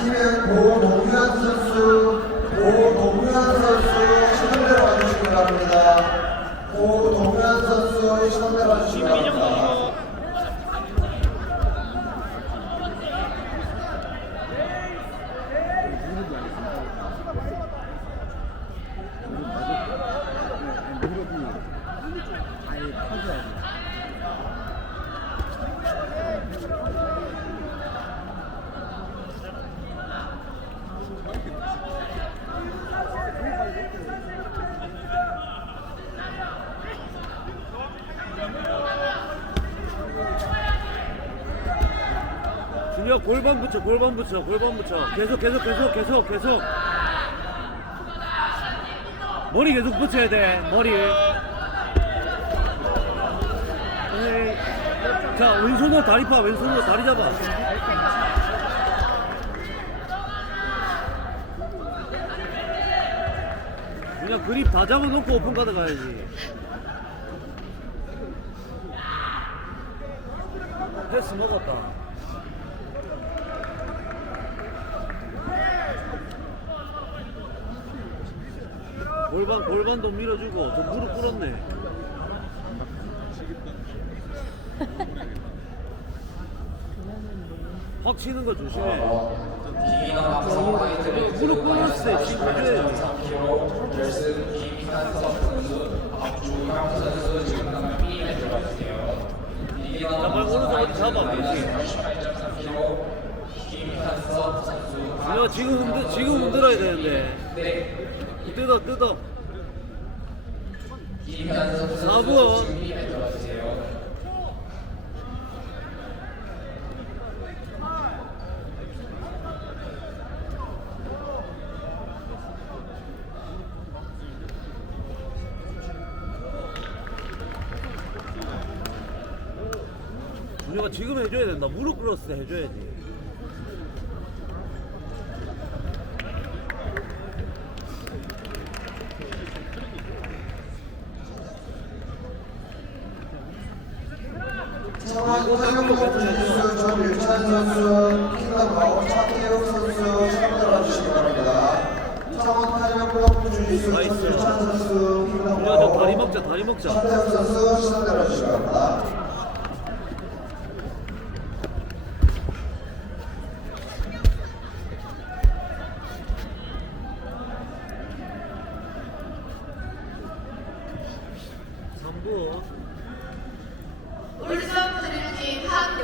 팀의 고동현 선수, 고동현 선수 시선대로 와주시기 바랍니다. 고동현 선수 시선대로 와주시기 바랍니다. 준혁 골반 붙여 골반 붙여 골반 붙여. 계속 계속 계속 계속 계속. 머리 계속 붙여야 돼 머리. 에이. 자 왼손으로 다리 파 왼손으로 다리 잡아. 그냥 그립 다 잡아놓고 오픈 가드 가야지. 패스 먹었다 골반 골반도 밀어주고 저 무릎 꿇었네. 확 치는 거 조심해. 무릎 꿇었을 때 지금. 자, 빨리 오른손 잡아, 그 준혁아, 지금 흔들, 지금 흔들어야 되는데. 뜯어, 뜯어. 4번. 준혁아 지금 해줘야 된다. 무릎 꿇었을 때 해줘야지. 태극 선수, 전유찬 선수, 킹덤 마오 차태욱 선수 시선대로 와주시기 바랍니다. 청원 탄력 블록 주짓수. 전유찬 선수, 킹덤 준혁아 저 다리 먹자, 다리 먹자. 차태욱 선수 시선대로 와주시기 바랍니다.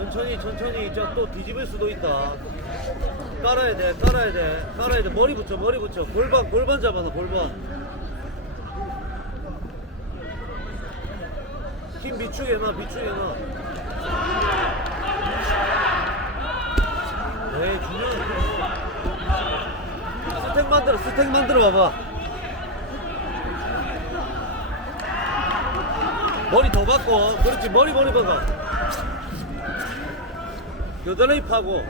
천천히 천천히 저 또 뒤집을 수도 있다. 깔아야 돼 깔아야 돼 깔아야 돼. 머리 붙여 머리 붙여. 골반 골반 잡아놔 골반. 힘 비추게 놔 비추게 놔. 에이 준혁 스택 만들어 스택 만들어 봐봐. 머리 더 받고 그렇지 머리 머리 박아 겨드랑이 파고.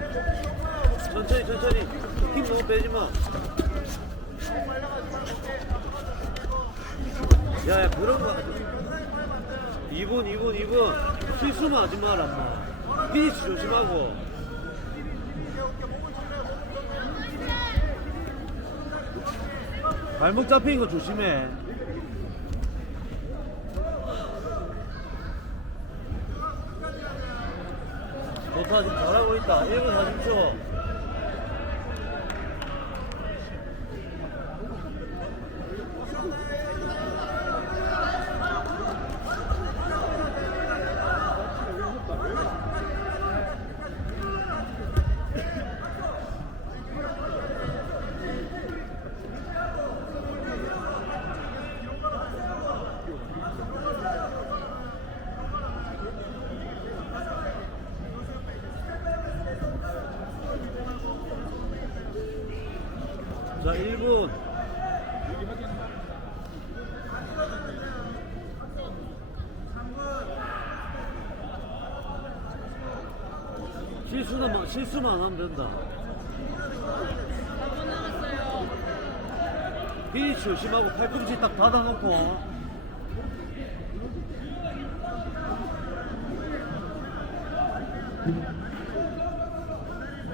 천천히 천천히. 힘 너무 빼지 마. 야 야 그런 거 2분 2분 2분. 실수만 하지 마라 엄마. 피니시 조심하고. 발목 잡히는 거 조심해 좋다 지금 잘하고 있다. 1분 40초 자 1분 실수만 실수만 안 하면 된다. 4분 남았어요. 피니치 조심하고 팔꿈치 딱 닫아놓고.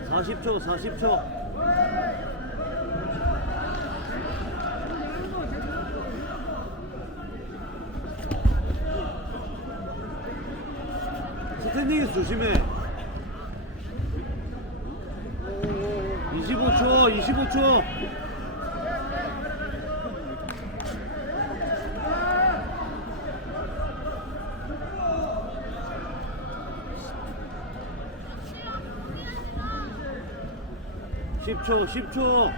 사십초 사십초 스탠딩에서 조심해. 25초, 25초. 십초십초